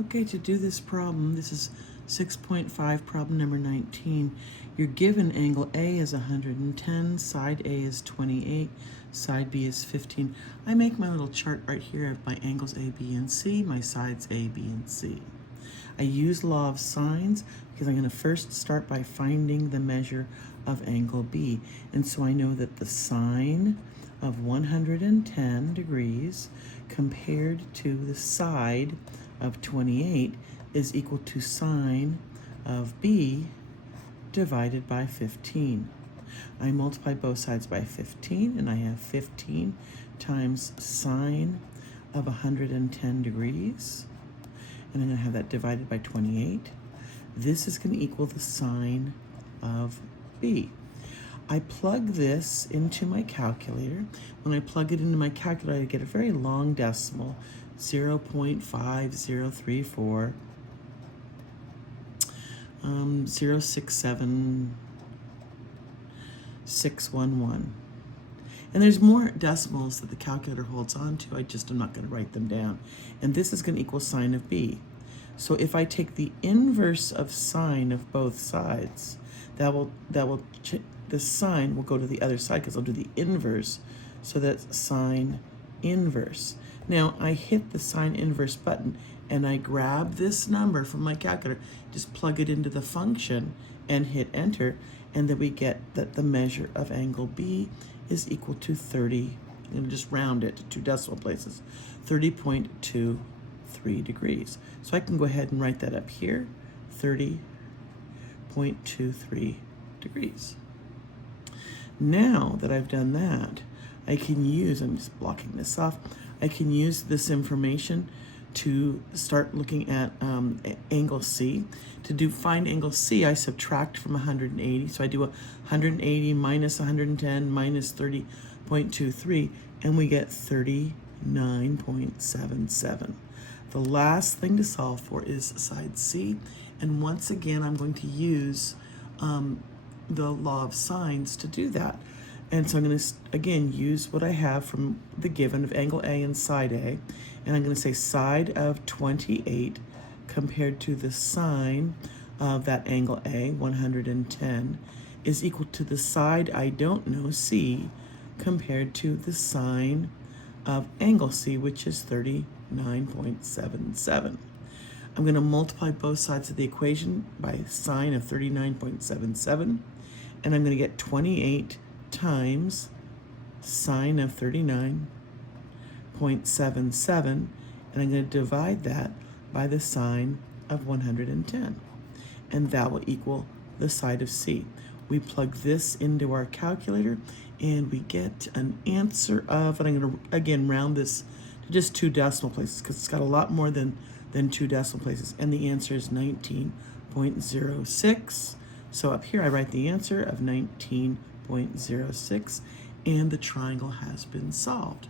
Okay, to do this problem, this is 6.5, problem number 19. You're given angle A is 110, side A is 28, side B is 15. I make my little chart right here of my angles A, B, and C, my sides A, B, and C. I use law of sines because I'm going to first start by finding the measure of angle B. And so I know that the sine of 110 degrees compared to the side of 28 is equal to sine of B divided by 15. I multiply both sides by 15, and I have 15 times sine of 110 degrees. And I'm going to have that divided by 28. This is going to equal the sine of B. I plug this into my calculator. When I plug it into my calculator, I get a very long decimal, 0.5034, 067611. And there's more decimals that the calculator holds on to. I just am not going to write them down. And this is going to equal sine of B. So if I take the inverse of sine of both sides, the sine will go to the other side because I'll do the inverse. So that's sine inverse. Now I hit the sine inverse button and I grab this number from my calculator, just plug it into the function and hit enter, and then we get that the measure of angle B is equal to 30, and just round it to 2 decimal places, 30.23 degrees. So I can go ahead and write that up here, 30.23 degrees. Now that I've done that, I can use, I'm just blocking this off, I can use this information to start looking at angle C. To find angle C, I subtract from 180. So I do 180 minus 110 minus 30.23, and we get 39.77. The last thing to solve for is side C. And once again, I'm going to use the law of sines to do that. And so I'm going to, again, use what I have from the given of angle A and side A. And I'm going to say side of 28 compared to the sine of that angle A, 110, is equal to the side I don't know, C, compared to the sine of angle C, which is 39.77. I'm going to multiply both sides of the equation by sine of 39.77, and I'm going to get 28 times sine of 39.77, and I'm going to divide that by the sine of 110, and that will equal the side of C. We plug this into our calculator, and we get an answer of, and I'm going to, again, round this to just 2 decimal places because it's got a lot more than 2 decimal places, and the answer is 19.06. So up here I write the answer of 19.06, and the triangle has been solved.